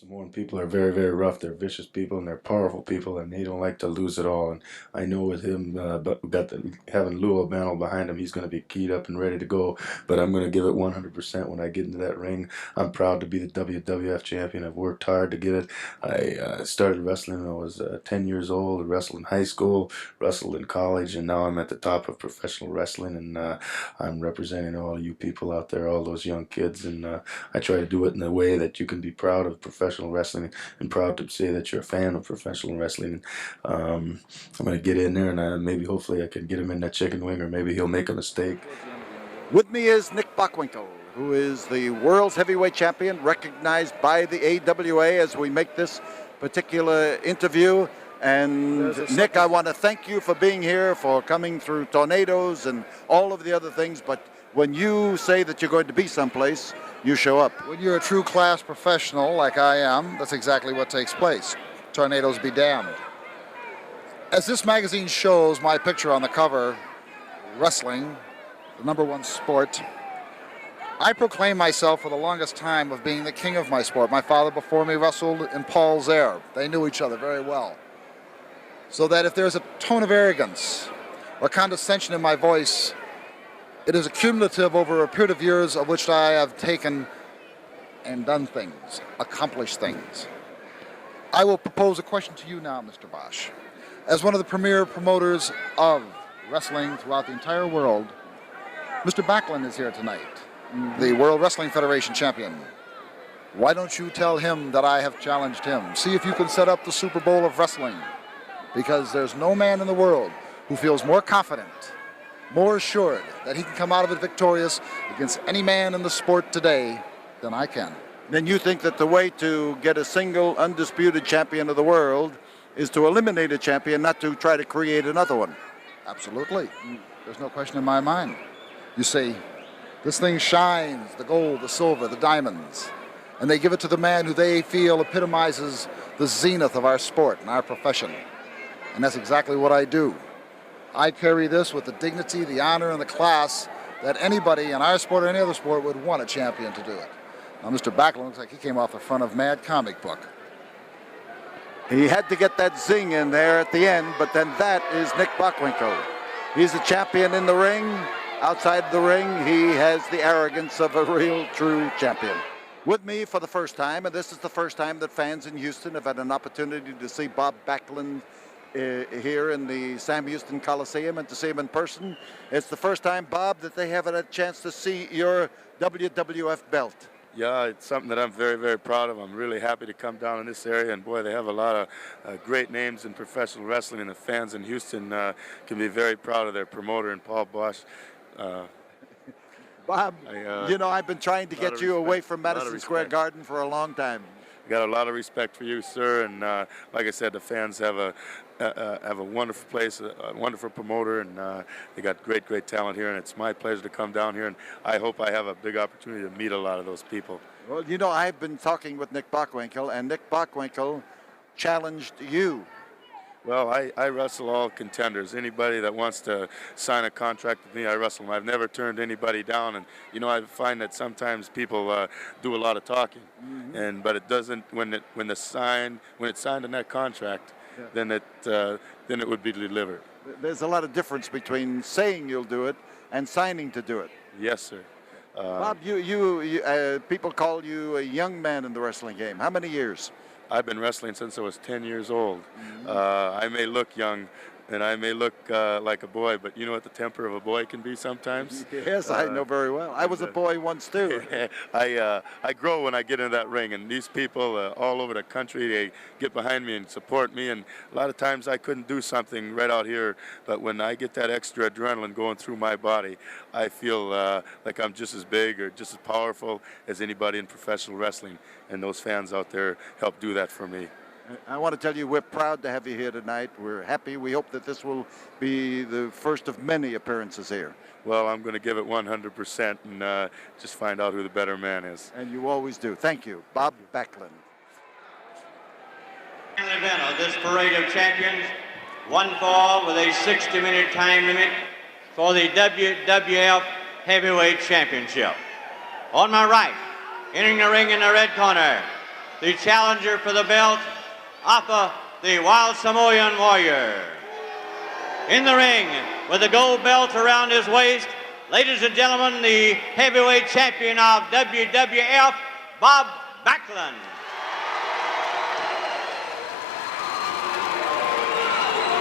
Samoan people are very, very rough. They're vicious people and they're powerful people, and they don't like to lose at all. And I know with him, having Lou Albano behind him, he's going to be keyed up and ready to go. But I'm going to give it 100% when I get into that ring. I'm proud to be the WWF champion. I've worked hard to get it. I started wrestling when I was 10 years old. Wrestled in high school, wrestled in college, and now I'm at the top of professional wrestling. And I'm representing all you people out there, all those young kids, and I try to do it in a way that you can be proud of professional wrestling and proud to say that you're a fan of professional wrestling. I'm going to get in there and maybe hopefully I can get him in that chicken wing, or maybe he'll make a mistake. With me is Nick Bockwinkel, who is the world's heavyweight champion, recognized by the AWA as we make this particular interview. And Nick, I want to thank you for being here, for coming through tornadoes and all of the other things. But when you say that you're going to be someplace, you show up. When you're a true class professional like I am, that's exactly what takes place. Tornadoes be damned. As this magazine shows my picture on the cover, wrestling, the #1 sport, I proclaim myself for the longest time of being the king of my sport. My father before me wrestled in Paul's Air. They knew each other very well. So that if there's a tone of arrogance or condescension in my voice, it is accumulative over a period of years of which I have taken and done things, accomplished things. I will propose a question to you now, Mr. Bosch. As one of the premier promoters of wrestling throughout the entire world, Mr. Backlund is here tonight, the World Wrestling Federation champion. Why don't you tell him that I have challenged him? See if you can set up the Super Bowl of wrestling. Because there's no man in the world who feels more confident, more assured that he can come out of it victorious against any man in the sport today than I can. Then you think that the way to get a single undisputed champion of the world is to eliminate a champion, not to try to create another one? Absolutely. There's no question in my mind. You see, this thing shines, the gold, the silver, the diamonds, and they give it to the man who they feel epitomizes the zenith of our sport and our profession. And that's exactly what I do. I carry this with the dignity, the honor, and the class that anybody in our sport or any other sport would want a champion to do it. Now, Mr. Backlund looks like he came off the front of Mad Comic Book. He had to get that zing in there at the end, but then that is Nick Bockwinkel. He's a champion in the ring. Outside the ring, he has the arrogance of a real, true champion. With me for the first time, and this is the first time that fans in Houston have had an opportunity to see Bob Backlund here in the Sam Houston Coliseum and to see him in person. It's the first time, Bob, that they haven't had a chance to see your WWF belt. Yeah, it's something that I'm very, very proud of. I'm really happy to come down in this area, and boy, they have a lot of great names in professional wrestling, and the fans in Houston can be very proud of their promoter and Paul Bosch. Bob, you know, I've been trying to get you away from Madison Square Garden for a long time. Got a lot of respect for you, sir, and like I said, the fans have a wonderful place, a wonderful promoter, and they got great, great talent here, and it's my pleasure to come down here, and I hope I have a big opportunity to meet a lot of those people. Well, you know, I've been talking with Nick Bockwinkel, and Nick Bockwinkel challenged you. Well, I wrestle all contenders. Anybody that wants to sign a contract with me, I wrestle them. I've never turned anybody down, and you know, I find that sometimes people do a lot of talking, but it doesn't. When it's signed in that contract, then it would be delivered. There's a lot of difference between saying you'll do it and signing to do it. Yes, sir. Bob, people call you a young man in the wrestling game. How many years? I've been wrestling since I was 10 years old. I may look young, and I may look like a boy, but you know what the temper of a boy can be sometimes? Yes, I know very well. I was a boy once too. I grow when I get into that ring, and these people all over the country, they get behind me and support me, and a lot of times I couldn't do something right out here, but when I get that extra adrenaline going through my body, I feel like I'm just as big or just as powerful as anybody in professional wrestling, and those fans out there help do that for me. I want to tell you we're proud to have you here tonight. We're happy. We hope that this will be the first of many appearances here. Well, I'm going to give it 100% and just find out who the better man is. And you always do. Thank you. Bob Backlund. An event of this parade of champions, one fall with a 60-minute time limit for the WWF Heavyweight Championship. On my right, entering the ring in the red corner, the challenger for the belt, AWA, the Wild Samoan Warrior. In the ring, with the gold belt around his waist, ladies and gentlemen, the heavyweight champion of WWF, Bob Backlund.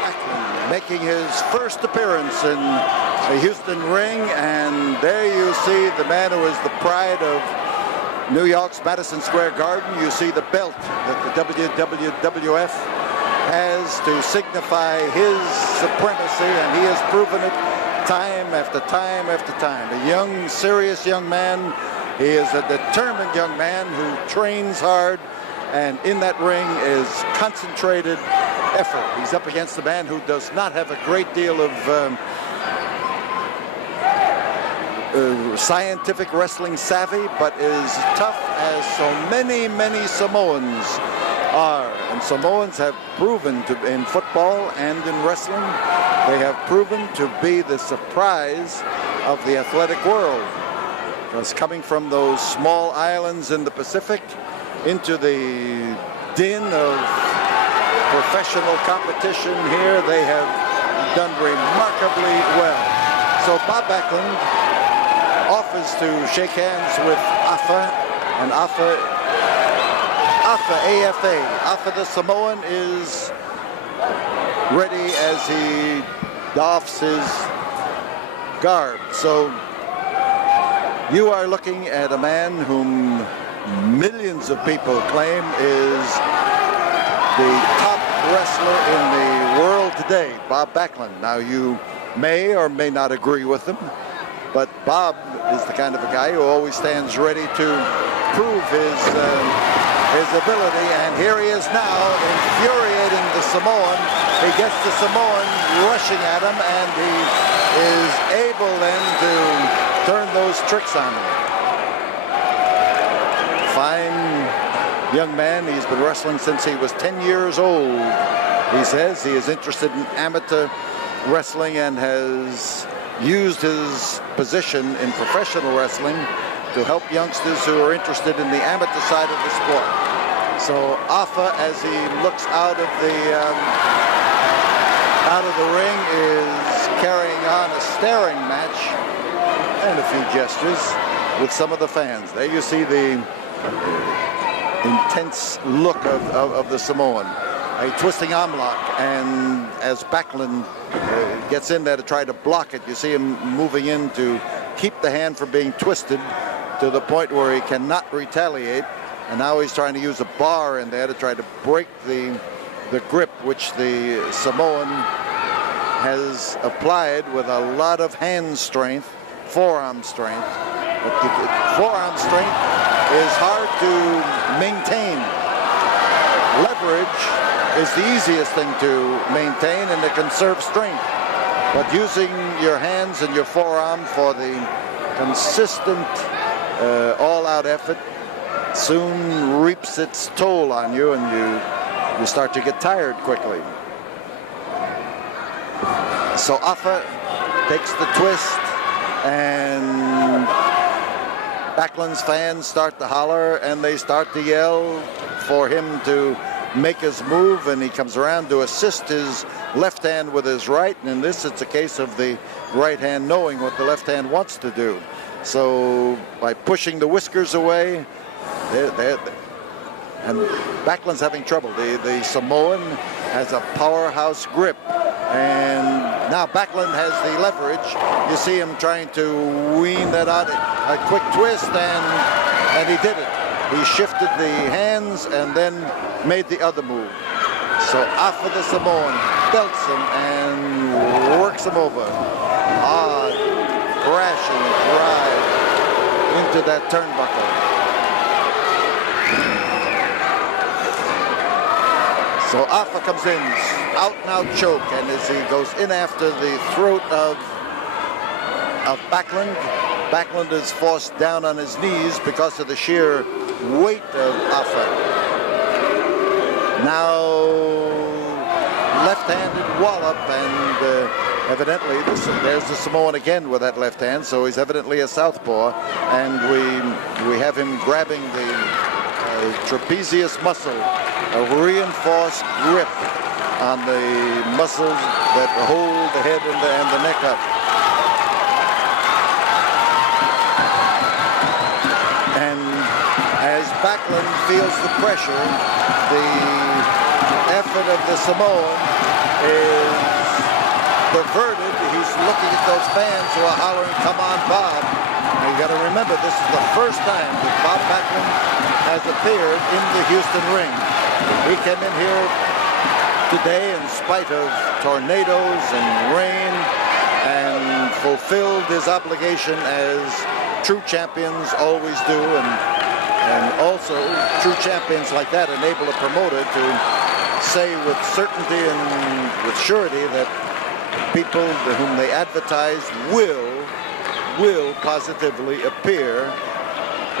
Backlund making his first appearance in the Houston ring, and there you see the man who is the pride of New York's Madison Square Garden. You see the belt that the WWF has to signify his supremacy, and he has proven it time after time after time. A young, serious young man. He is a determined young man who trains hard, and in that ring is concentrated effort. He's up against a man who does not have a great deal of scientific wrestling savvy, but is tough as so many, many Samoans are. And Samoans have proven to, in football and in wrestling, they have proven to be the surprise of the athletic world. Because coming from those small islands in the Pacific into the din of professional competition here, they have done remarkably well. So Bob Backlund offers to shake hands with AFA, and AFA, AFA the Samoan is ready as he doffs his garb. So you are looking at a man whom millions of people claim is the top wrestler in the world today, Bob Backlund. Now you may or may not agree with him, but Bob is the kind of a guy who always stands ready to prove his ability, and here he is now, infuriating the Samoan. He gets the Samoan rushing at him, and he is able then to turn those tricks on him. Fine young man. He's been wrestling since he was 10 years old. He says he is interested in amateur wrestling and has used his position in professional wrestling to help youngsters who are interested in the amateur side of the sport. So AFA, as he looks out of the ring, is carrying on a staring match and a few gestures with some of the fans. There you see the intense look of the Samoan. A twisting arm lock, and as Backlund gets in there to try to block it, you see him moving in to keep the hand from being twisted to the point where he cannot retaliate. And now he's trying to use a bar in there to try to break the grip, which the Samoan has applied with a lot of hand strength, forearm strength. But the forearm strength is hard to maintain. Leverage is the easiest thing to maintain and to conserve strength. But using your hands and your forearm for the consistent all-out effort soon reaps its toll on you, and you start to get tired quickly. So AFA takes the twist, and Backlund's fans start to holler, and they start to yell for him to make his move, and he comes around to assist his left hand with his right, and in this it's a case of the right hand knowing what the left hand wants to do. So by pushing the whiskers away, and Backlund's having trouble. The Samoan has a powerhouse grip, and now Backlund has the leverage. You see him trying to wean that out, a quick twist, and he did it. He shifted the hands and then made the other move. So AFA the Samoan belts him and works him over. Hard, crashing drive into that turnbuckle. So AFA comes in, out and out choke, and as he goes in after the throat of Backlund, Backlund is forced down on his knees because of the sheer weight of AFA. Now left-handed wallop, and evidently there's the Samoan again with that left hand, so he's evidently a southpaw, and we have him grabbing the trapezius muscle, a reinforced grip on the muscles that hold the head and the neck up. And as Backlund feels the pressure, the effort of the Samoan is perverted. He's looking at those fans who are hollering, "Come on, Bob." And you got to remember, this is the first time that Bob Backlund has appeared in the Houston ring. He came in here today in spite of tornadoes and rain and fulfilled his obligation as true champions always do, and also true champions like that enable a promoter to say with certainty and with surety that people whom they advertise will positively appear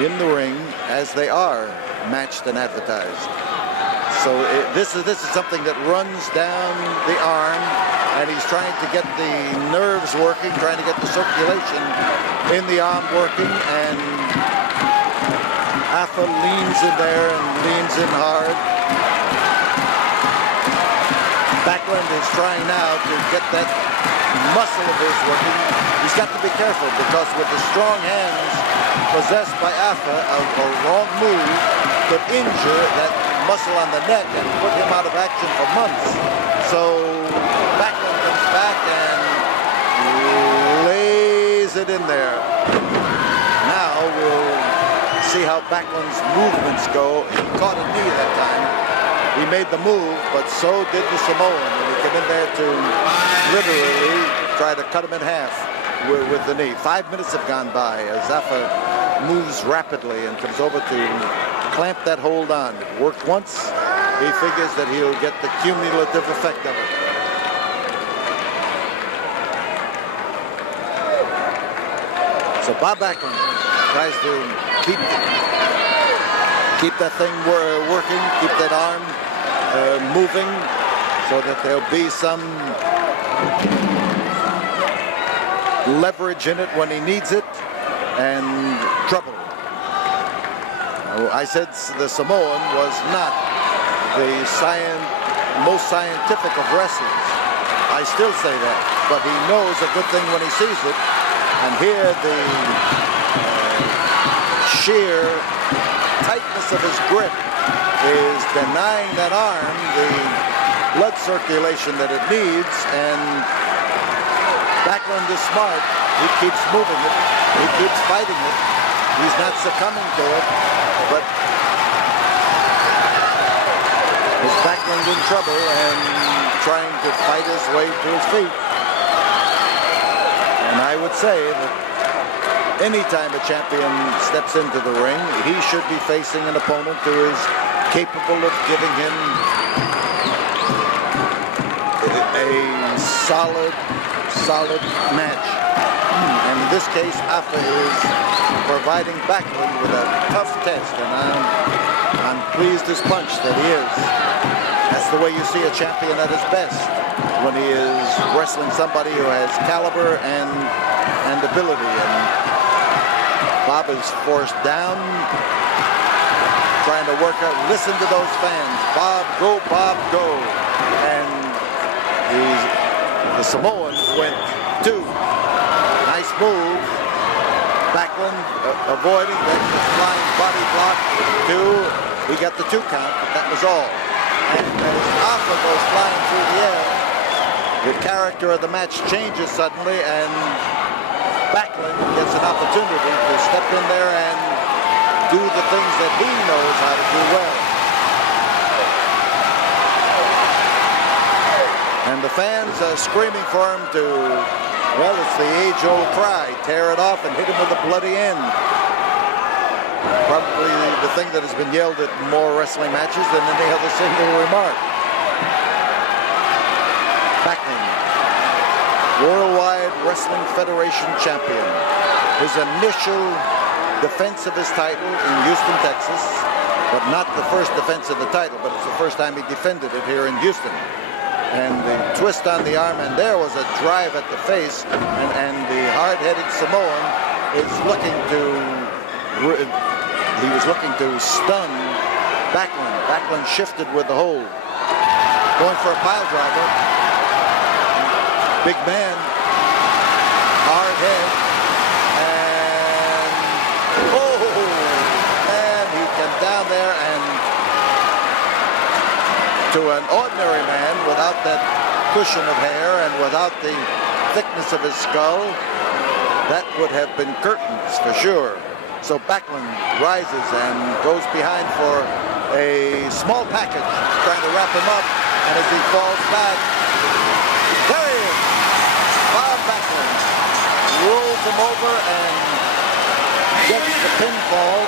in the ring as they are matched and advertised. So this is something that runs down the arm, and he's trying to get the nerves working, trying to get the circulation in the arm working, and AWA leans in there and leans in hard. Backlund is trying now to get that muscle of his working. He's got to be careful, because with the strong hands possessed by AWA, a wrong move could injure that muscle on the neck and put him out of action for months. So Backlund comes back and lays it in there. Now we'll see how Backlund's movements go. He caught a knee that time. He made the move, but so did the Samoan when he came in there to literally try to cut him in half with the knee. 5 minutes have gone by as AWA moves rapidly and comes over to clamp that hold on. It worked once. He figures that he'll get the cumulative effect of it. So Bob Backlund tries to keep that thing working, keep that arm moving, so that there'll be some leverage in it when he needs it, and trouble. I said the Samoan was not the most scientific of wrestlers. I still say that, but he knows a good thing when he sees it. And here the sheer tightness of his grip is denying that arm the blood circulation that it needs, and Backlund is smart. He keeps moving it. He keeps fighting it. He's not succumbing to it, but is Backlund in trouble and trying to fight his way to his feet. And I would say that anytime a champion steps into the ring, he should be facing an opponent who is capable of giving him a solid match. And in this case, AWA is providing Backlund with a tough test, and I'm pleased as punch that he is. That's the way you see a champion at his best, when he is wrestling somebody who has caliber and ability. And Bob is forced down, trying to work out. Listen to those fans. Bob, go, Bob, go. And the Samoan went 2. Nice move. Backlund avoiding that flying body block. 2. He got the 2 count, but that was all. And as AWA goes flying through the air, the character of the match changes suddenly, and Backlund gets an opportunity to step in there and do the things that he knows how to do well. And the fans are screaming for him to, well, it's the age-old cry, tear it off and hit him with a bloody end. Probably the thing that has been yelled at more wrestling matches than any other single remark. Backlund, Worldwide Wrestling Federation champion. His initial defense of his title in Houston, Texas, but not the first defense of the title, but it's the first time he defended it here in Houston. And the twist on the arm, and there was a drive at the face, and the hard-headed Samoan is looking to, he was looking to stun Backlund. Backlund shifted with the hold. Going for a pile driver. Big man. Hard head. And he came down there, and to an ordinary man without that cushion of hair and without the thickness of his skull, that would have been curtains for sure. So Backlund rises and goes behind for a small package, trying to wrap him up, and as he falls back, there he is, Bob Backlund rolls him over and gets the pinfall.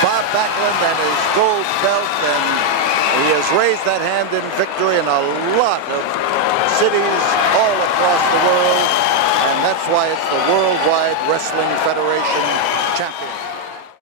Bob Backlund and his gold belt, and he has raised that hand in victory in a lot of cities all across the world, and that's why it's the Worldwide Wrestling Federation champion.